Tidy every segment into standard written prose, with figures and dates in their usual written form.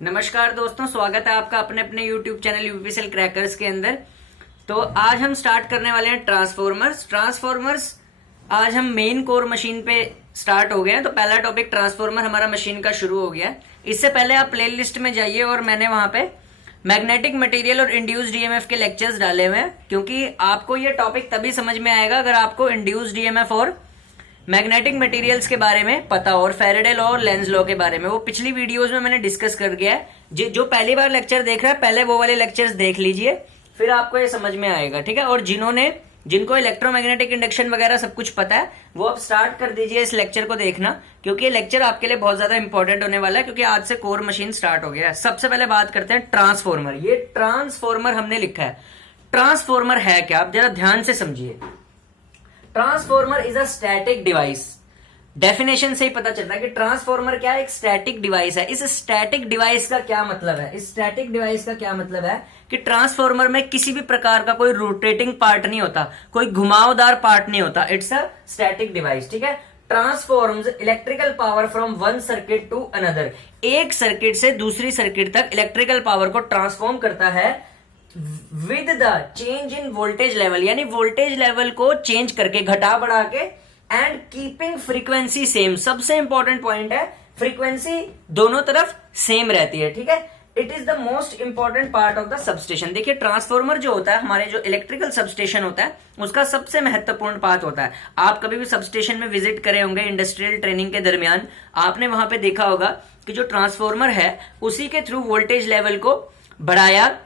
नमस्कार दोस्तों, स्वागत है आपका अपने अपने YouTube चैनल यूपीएसएल क्रैकर्स के अंदर। तो आज हम स्टार्ट करने वाले हैं ट्रांसफॉर्मर्स। आज हम मेन कोर मशीन पे स्टार्ट हो गए हैं। तो पहला टॉपिक ट्रांसफॉर्मर हमारा मशीन का शुरू हो गया है। इससे पहले आप प्लेलिस्ट में जाइए और मैंने वहां पे मैग्नेटिक मटेरियल और इंड्यूस्ड ईएमएफ के लेक्चर्स डाले हुए हैं, क्योंकि आपको ये टॉपिक तभी समझ में आएगा अगर आपको इंड्यूस्ड ईएमएफ और मैग्नेटिक मटेरियल्स के बारे में पता और फैराडे लॉ और लेंज लॉ के बारे में। वो पिछली वीडियोस में मैंने डिस्कस कर गया है। जो पहली बार लेक्चर देख रहा है पहले वो वाले लेक्चर्स देख लीजिए, फिर आपको ये समझ में आएगा, ठीक है। और जिनको इलेक्ट्रोमैग्नेटिक इंडक्शन वगैरह सब कुछ पता है वो अब स्टार्ट कर दीजिए इस लेक्चर को देखना, क्योंकि ये लेक्चर आपके लिए बहुत ज्यादा इंपॉर्टेंट होने वाला है, क्योंकि आज से कोर मशीन स्टार्ट हो गया है। सबसे पहले बात करते हैं ट्रांसफॉर्मर। ये ट्रांसफॉर्मर हमने लिखा है। ट्रांसफॉर्मर है क्या, आप जरा ध्यान से समझिए। Transformer is a static device. Definition से ही पता चलता है कि ट्रांसफॉर्मर क्या है, एक स्टैटिक डिवाइस है। इस स्टैटिक डिवाइस का क्या मतलब है? इस स्टैटिक डिवाइस का क्या मतलब है कि ट्रांसफॉर्मर में किसी भी प्रकार का कोई रोटेटिंग पार्ट नहीं होता, कोई घुमावदार पार्ट नहीं होता। इट्स अ स्टैटिक डिवाइस, ठीक है। Transforms electrical power from one circuit to another. एक सर्किट से दूसरी सर्किट तक इलेक्ट्रिकल पावर को ट्रांसफॉर्म करता है with the change in voltage level, यानी वोल्टेज लेवल को चेंज करके, घटा बढ़ा के, एंड कीपिंग फ्रीक्वेंसी सेम। सबसे इंपॉर्टेंट पॉइंट है फ्रीक्वेंसी दोनों तरफ सेम रहती है, ठीक है। It is the most important part of the substation. देखिए ट्रांसफॉर्मर जो होता है, हमारे जो इलेक्ट्रिकल सबस्टेशन होता है उसका सबसे महत्वपूर्ण पार्ट होता है। आप कभी भी सबस्टेशन में विजिट करे होंगे इंडस्ट्रियल ट्रेनिंग के दरमियान, आपने वहां पे देखा होगा कि जो ट्रांसफॉर्मर है उसी के थ्रू वोल्टेज लेवल को बढ़ाया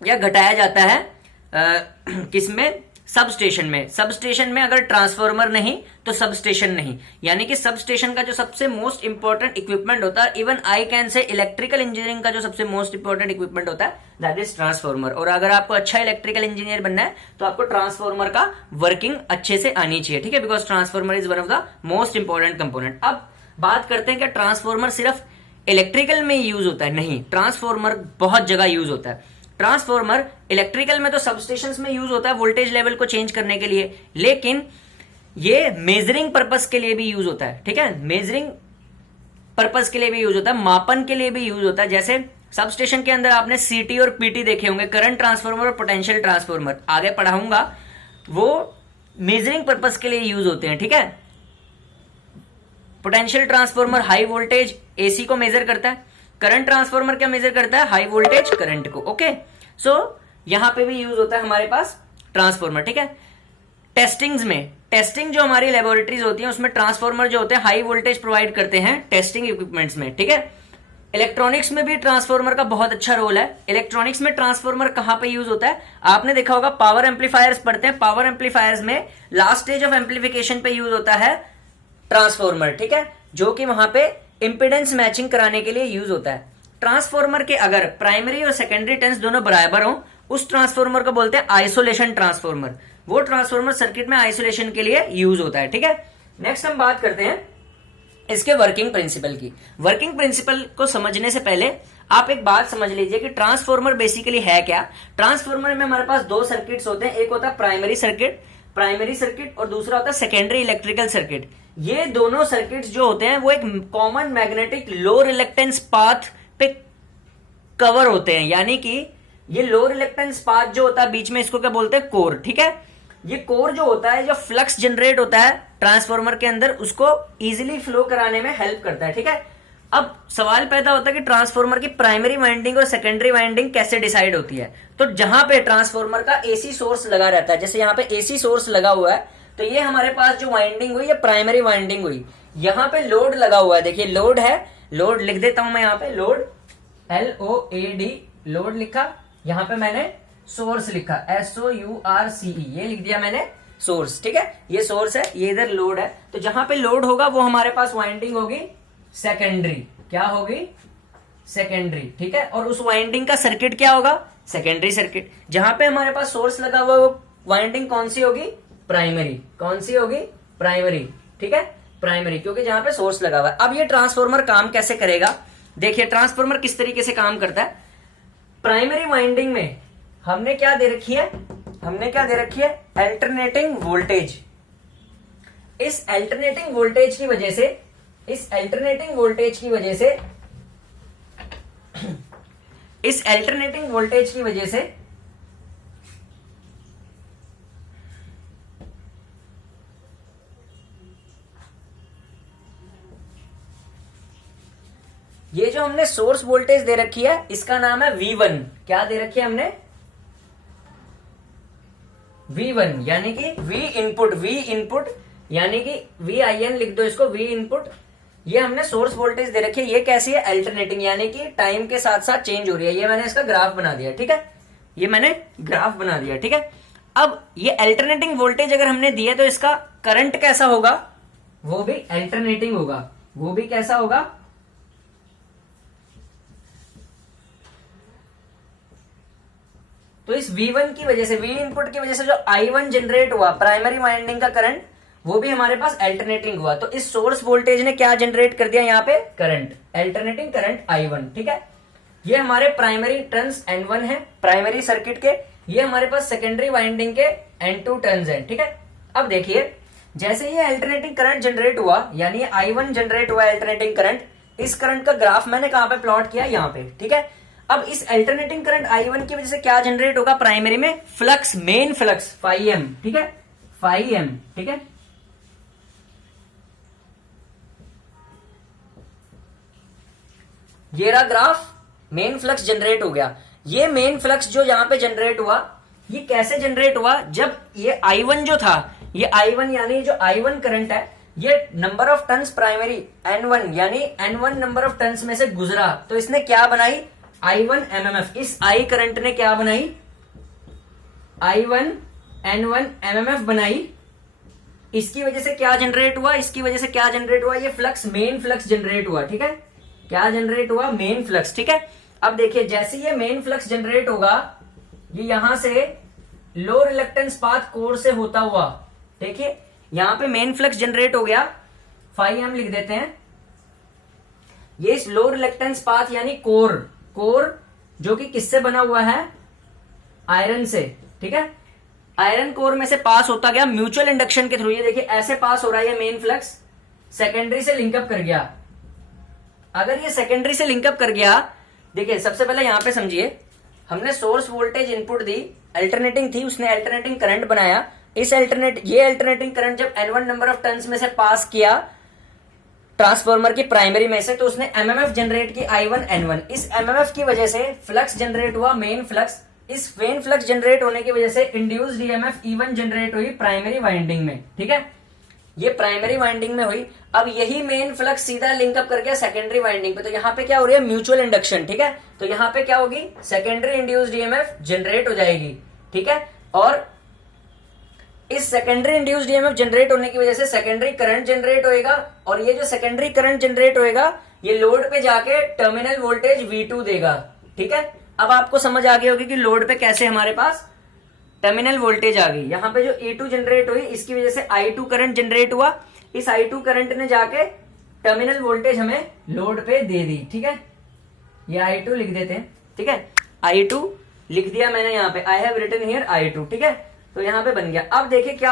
या घटाया जाता है। किसमें? सबस्टेशन में। सबस्टेशन में अगर ट्रांसफॉर्मर नहीं तो सबस्टेशन नहीं, यानी कि सबस्टेशन का जो सबसे मोस्ट इंपॉर्टेंट इक्विपमेंट होता है, even I can say electrical engineering का जो सबसे मोस्ट इंपॉर्टेंट इक्विपमेंट होता है, दैट इज ट्रांसफॉर्मर। और अगर आपको अच्छा इलेक्ट्रिकल इंजीनियर बनना है तो आपको ट्रांसफॉर्मर का वर्किंग अच्छे से आनी चाहिए, ठीक है, because transformer is one of the most important component. अब बात करते हैं कि ट्रांसफॉर्मर सिर्फ इलेक्ट्रिकल में यूज होता है? नहीं, ट्रांसफॉर्मर बहुत जगह यूज होता है। ट्रांसफॉर्मर इलेक्ट्रिकल में तो सबस्टेशंस में यूज होता है वोल्टेज लेवल को चेंज करने के लिए, लेकिन ये मेजरिंग पर्पस के लिए भी यूज होता है, ठीक है। मेजरिंग पर्पस के लिए भी यूज होता है, मापन के लिए भी यूज होता है। जैसे सबस्टेशन के अंदर आपने सीटी और पीटी देखे होंगे, करंट ट्रांसफॉर्मर और पोटेंशियल ट्रांसफॉर्मर, आगे पढ़ाऊंगा, वो मेजरिंग पर्पस के लिए यूज होते हैं, ठीक है। Potential transformer high voltage AC को मेजर करता है, करंट ट्रांसफॉर्मर क्या मेजर करता है? हाई वोल्टेज करंट को। ओके, सो यहां पे भी यूज होता है हमारे पास ट्रांसफॉर्मर, ठीक है। टेस्टिंग्स में, टेस्टिंग जो हमारी लेबोरेटरीज होती हैं उसमें ट्रांसफॉर्मर जो होते हैं हाई वोल्टेज प्रोवाइड करते हैं टेस्टिंग इक्विपमेंट्स में, ठीक है। इलेक्ट्रॉनिक्स में भी ट्रांसफॉर्मर का बहुत अच्छा रोल है। इलेक्ट्रॉनिक्स में ट्रांसफॉर्मर कहां पे यूज होता है? आपने देखा होगा पावर एम्पलीफायर्स पढ़ते हैं, पावर एम्पलीफायर्स में लास्ट स्टेज ऑफ एम्पलीफिकेशन पे यूज होता है ट्रांसफॉर्मर, ठीक है, जो कि वहां पे इंपिडेंस मैचिंग कराने के लिए यूज होता है। ट्रांसफॉर्मर के अगर प्राइमरी और सेकेंडरी टर्न्स दोनों बराबर हो उस ट्रांसफॉर्मर को बोलते हैं आइसोलेशन ट्रांसफॉर्मर। वो ट्रांसफॉर्मर सर्किट में आइसोलेशन के लिए यूज होता है, ठीक है। नेक्स्ट हम बात करते हैं इसके वर्किंग प्रिंसिपल की। वर्किंग प्रिंसिपल को समझने से पहले आप एक बात समझ लीजिए कि ट्रांसफॉर्मर बेसिकली है क्या। ट्रांसफॉर्मर में हमारे पास दो सर्किट्स होते हैं, एक होता है प्राइमरी सर्किट और दूसरा होता है सेकेंडरी इलेक्ट्रिकल सर्किट। ये दोनों सर्किट्स जो होते हैं वो एक कॉमन मैग्नेटिक लो रिलेक्टेंस पाथ पे कवर होते हैं, यानी कि ये लो रिलेक्टेंस पाथ जो होता है बीच में, इसको क्या बोलते हैं? कोर, ठीक है। ये कोर जो होता है, जो फ्लक्स जनरेट होता है ट्रांसफॉर्मर के अंदर, उसको इजीली फ्लो कराने में हेल्प करता है, ठीक है। अब सवाल पैदा होता है कि ट्रांसफॉर्मर की प्राइमरी वाइंडिंग और सेकेंडरी वाइंडिंग कैसे डिसाइड होती है। तो जहां पे ट्रांसफॉर्मर का एसी सोर्स लगा रहता है, जैसे यहां पे एसी सोर्स लगा हुआ है, तो ये हमारे पास जो वाइंडिंग हुई ये प्राइमरी वाइंडिंग हुई। यहां पे लोड लगा हुआ है, देखिए लोड है, लोड लिख देता हूं मैं यहां पे, लोड LOAD, लोड लिखा, यहां पे मैंने सोर्स लिखा SOURCE, ये लिख दिया मैंने सोर्स, ठीक है। ये सोर्स है, ये इधर लोड है। तो जहां पे लोड होगा वो हमारे पास वाइंडिंग होगी सेकेंडरी। क्या होगी? सेकेंडरी, ठीक है। और उस वाइंडिंग का सर्किट क्या होगा? Secondary circuit. जहां पे हमारे पास सोर्स लगा हुआ वो वाइंडिंग कौन सी होगी? प्राइमरी। कौन सी होगी? प्राइमरी, ठीक है, प्राइमरी, क्योंकि जहां पे सोर्स लगा हुआ है। अब ये ट्रांसफॉर्मर काम कैसे करेगा? देखिए ट्रांसफॉर्मर किस तरीके से काम करता है। प्राइमरी वाइंडिंग में हमने क्या दे रखी है? Alternating voltage. इस अल्टरनेटिंग वोल्टेज की वजह से इस अल्टरनेटिंग वोल्टेज की वजह से ये जो हमने सोर्स वोल्टेज दे रखी है इसका नाम है V1। क्या दे रखी है हमने? V1 यानी कि V इनपुट यानी कि VIN लिख दो इसको, V इनपुट। ये हमने सोर्स वोल्टेज दे रखी है। ये कैसी है? अल्टरनेटिंग, यानी कि टाइम के साथ साथ चेंज हो रही है। ये मैंने इसका ग्राफ बना दिया, ठीक है, ये मैंने ग्राफ बना दिया, ठीक है। अब ये अल्टरनेटिंग वोल्टेज अगर हमने दिया तो इसका करंट कैसा होगा? वो भी अल्टरनेटिंग होगा। वो भी कैसा होगा? तो इस V1 की वजह से, V इनपुट की वजह से जो I1 जनरेट हुआ प्राइमरी वाइंडिंग का करंट, वो भी हमारे पास अल्टरनेटिंग हुआ। तो इस सोर्स वोल्टेज ने क्या जनरेट कर दिया यहाँ पे? करंट, अल्टरनेटिंग करंट I1, ठीक है। ये हमारे प्राइमरी टर्न्स N1 है प्राइमरी सर्किट के, ये हमारे पास सेकेंडरी वाइंडिंग के N2 टर्न्स हैं, ठीक है। अब देखिए, जैसे ये अल्टरनेटिंग करंट जनरेट हुआ, यानी I1 जनरेट हुआ अल्टरनेटिंग करंट, इस करंट का ग्राफ मैंने कहां पे प्लॉट किया? यहाँ पे, ठीक है। अब इस अल्टरनेटिंग करंट I1 की वजह से क्या जनरेट होगा प्राइमरी में? फ्लक्स, मेन फ्लक्स φm, ठीक है, φm, ठीक है। ये रहा ग्राफ, मेन फ्लक्स जनरेट हो गया। ये मेन फ्लक्स जो यहां पे जनरेट हुआ, ये कैसे जनरेट हुआ? जब ये I1 जो था, ये I1 यानी जो I1 करंट है, ये number of turns primary N1 यानी N1 नंबर ऑफ टर्न्स में से गुजरा, तो इसने क्या बनाई? I1 MMF। इस I करंट ने क्या बनाई? I1 N1 MMF बनाई। इसकी वजह से क्या जनरेट हुआ? इसकी वजह से क्या जनरेट हुआ? ये फ्लक्स, मेन फ्लक्स जनरेट हुआ, ठीक है। क्या जनरेट हुआ? मेन फ्लक्स, ठीक है। अब देखिए, जैसे ये मेन फ्लक्स जनरेट होगा, ये यहां से लो रिलक्टेंस पाथ कोर से होता हुआ, देखिए यहां पे मेन फ्लक्स जनरेट हो गया, φm लिख देते हैं। ये इस लो रिलक्टेंस पाथ यानी कोर जो कि किससे बना हुआ है? आयरन से, ठीक है। आयरन कोर में से पास होता गया म्यूचुअल इंडक्शन के थ्रू। ये देखिए ऐसे पास हो रहा है ये मेन फ्लक्स, सेकेंडरी से लिंकअप कर गया। अगर ये सेकेंडरी से लिंकअप कर गया, देखिए सबसे पहले यहां पे समझिए, हमने सोर्स वोल्टेज इनपुट दी, अल्टरनेटिंग थी, उसने अल्टरनेटिंग करंट बनाया। ये अल्टरनेटिंग करंट जब N1 नंबर ऑफ टर्न्स में से पास किया ट्रांसफार्मर की प्राइमरी में से, तो उसने MMF जनरेट की I1 N1। इस MMF की वजह से फ्लक्स जनरेट हुआ, मेन फ्लक्स। इस मेन फ्लक्स जनरेट होने की वजह से इंड्यूस्ड EMF E1 जनरेट हुई प्राइमरी वाइंडिंग में, ठीक है। ये प्राइमरी वाइंडिंग में हुई। अब यही मेन फ्लक्स सीधा लिंकअप कर गया सेकेंडरी वाइंडिंग पे, तो यहाँ पे क्या हो रही है? म्यूचुअल इंडक्शन, ठीक है। तो यहाँ पे क्या होगी? सेकेंडरी इंड्यूस्ड EMF जनरेट हो जाएगी, ठीक है। और इस सेकेंडरी इंड्यूस्ड EMF जनरेट होने की वजह से सेकेंडरी करंट जनरेट होएगा, और ये जो सेकेंडरी करंट जनरेट होएगा, ये लोड पे जाके टर्मिनल वोल्टेज V2 देगा, ठीक है। अब आपको समझ आ गई होगी कि लोड पे कैसे हमारे पास टर्मिनल वोल्टेज आ गई। यहाँ पे जो E2 जनरेट हुई, इसकी वजह से I2 करंट जनरेट हुआ। इस I2 करंट ने जाके टर्मिनल वोल्टेज हमें लोड पे दे दी, ठीक है। ये I2 लिख देते हैं, ठीक है। I2 लिख दिया मैंने यहाँ पे, I have written here I2, ठीक है। तो यहां पे बन गया। अब देखिए क्या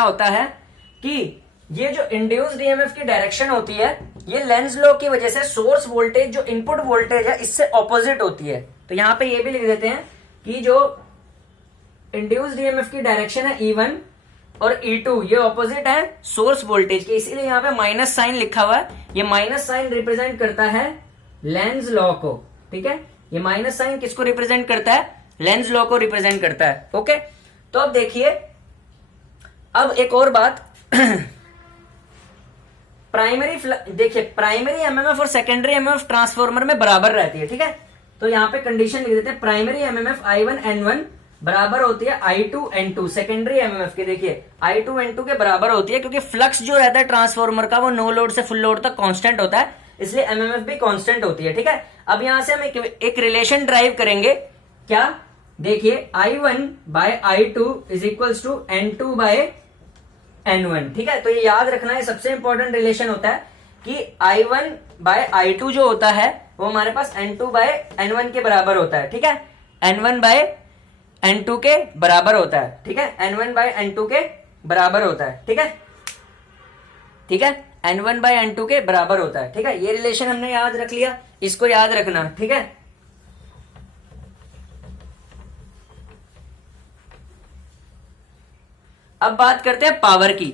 होता है कि ये जो इंड्यूस्ड EMF की डायरेक्शन होती है, ये लेंज लॉ की वजह से सोर्स वोल्टेज जो इनपुट वोल्टेज है इससे ऑपोजिट होती है। तो यहां पे ये भी लिख देते हैं कि जो इंड्यूस्ड EMF की डायरेक्शन है E1 और E2, ये ऑपोजिट है सोर्स वोल्टेज के, इसीलिए यहां पे माइनस साइन लिखा हुआ है। ये माइनस साइन रिप्रेजेंट करता है लेंज लॉ को, ठीक है। ये माइनस साइन किसको रिप्रेजेंट करता है? लेंज लॉ को रिप्रेजेंट करता है, ओके। तो अब देखिए, अब एक और बात देखिए प्राइमरी MMF और सेकेंडरी MMF ट्रांसफार्मर में बराबर रहती है, ठीक है। तो यहां पे कंडीशन लिख देते हैं, प्राइमरी MMF I1 N1 बराबर होती है I2 N2। सेकेंडरी MMF के देखिए I2 N2 के बराबर होती है, क्योंकि फ्लक्स जो रहता है ट्रांसफार्मर का वो नो लोड से फुल लोड तक कांस्टेंट होता है, इसलिए MMF भी कांस्टेंट होती है, ठीक है। अब यहां से हम एक रिलेशन ड्राइव करेंगे। क्या? देखिए I1 by I2 is equals to N2 by N1, ठीक है। तो ये याद रखना है, सबसे इंपॉर्टेंट रिलेशन होता है कि I1 बाय I2 जो होता है वो हमारे पास N2 बाय N1 के बराबर होता है, ठीक है। N1 बाय N2 के बराबर होता है, ठीक है। N1 बाय N2 के बराबर होता है, ठीक है। ठीक है, N1 बाय N2 के बराबर होता है। ठीक है, ये रिलेशन हमने याद रख लिया, इसको याद रखना। ठीक है, अब बात करते हैं पावर की।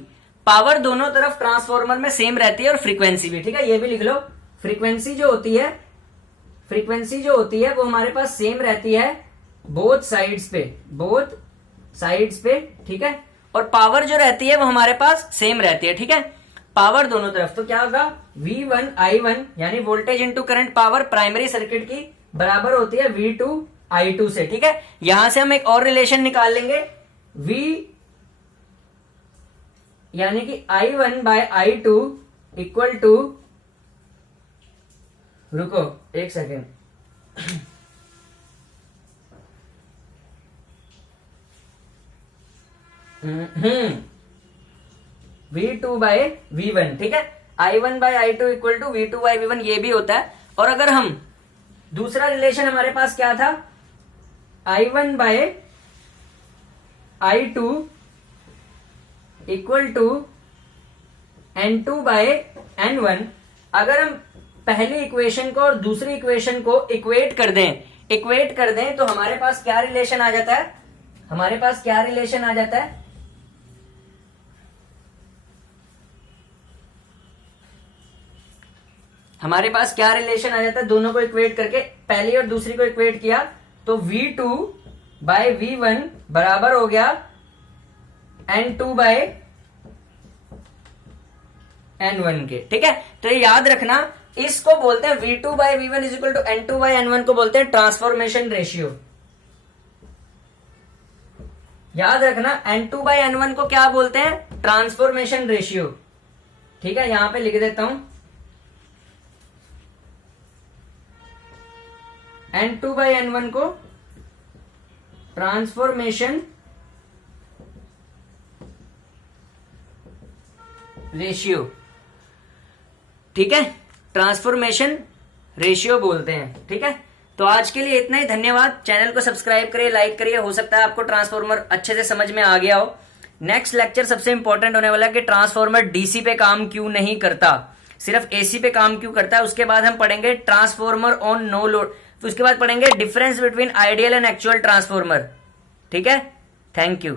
पावर दोनों तरफ ट्रांसफॉर्मर में सेम रहती है और फ्रीक्वेंसी भी। ठीक है, ये भी लिख लो, फ्रीक्वेंसी जो होती है वो हमारे पास सेम रहती है बोथ साइड्स पे। ठीक है, और पावर जो रहती है वो हमारे पास सेम रहती है। ठीक है, पावर दोनों तरफ, तो क्या होगा, V1 I1 यानी voltage into current power primary circuit की बराबर होती है V2 I2 से। ठीक है, यहां से हम एक और रिलेशन निकाल लेंगे, V यानी कि I1 by I2 equal to, रुको एक सेकेंड, V2 बाय V1। ठीक है, I1 by I2 equal to V2 by V1, ये भी होता है। और अगर हम दूसरा रिलेशन हमारे पास क्या था, I1 by I2 equal to N2 by N1। अगर हम पहली इक्वेशन को और दूसरी इक्वेशन को इक्वेट कर दें तो हमारे पास क्या रिलेशन आ जाता है, दोनों को इक्वेट करके, पहली और दूसरी को इक्वेट किया तो V2 बाय V1 बराबर हो गया N2 बाय N1 के। ठीक है, तो ये याद रखना, इसको बोलते हैं V2 by V1 is equal to N2 by N1 को बोलते हैं ट्रांसफॉर्मेशन रेशियो। याद रखना, N2 बाय N1 को क्या बोलते हैं, ट्रांसफॉर्मेशन रेशियो। ठीक है, यहां पे लिख देता हूं, N2 बाय N1 को ट्रांसफॉर्मेशन रेशियो। ठीक है, ट्रांसफॉर्मेशन रेशियो बोलते हैं। ठीक है, तो आज के लिए इतना ही, धन्यवाद। चैनल को सब्सक्राइब करिए, लाइक करिए। हो सकता है आपको ट्रांसफॉर्मर अच्छे से समझ में आ गया हो। नेक्स्ट लेक्चर सबसे इंपॉर्टेंट होने वाला है कि ट्रांसफॉर्मर डीसी पे काम क्यों नहीं करता, सिर्फ एसी पे काम क्यों करता है। उसके बाद हम पढ़ेंगे ट्रांसफॉर्मर ऑन नो लोड, उसके बाद पढ़ेंगे difference between ideal and actual transformer. ठीक है, थैंक यू।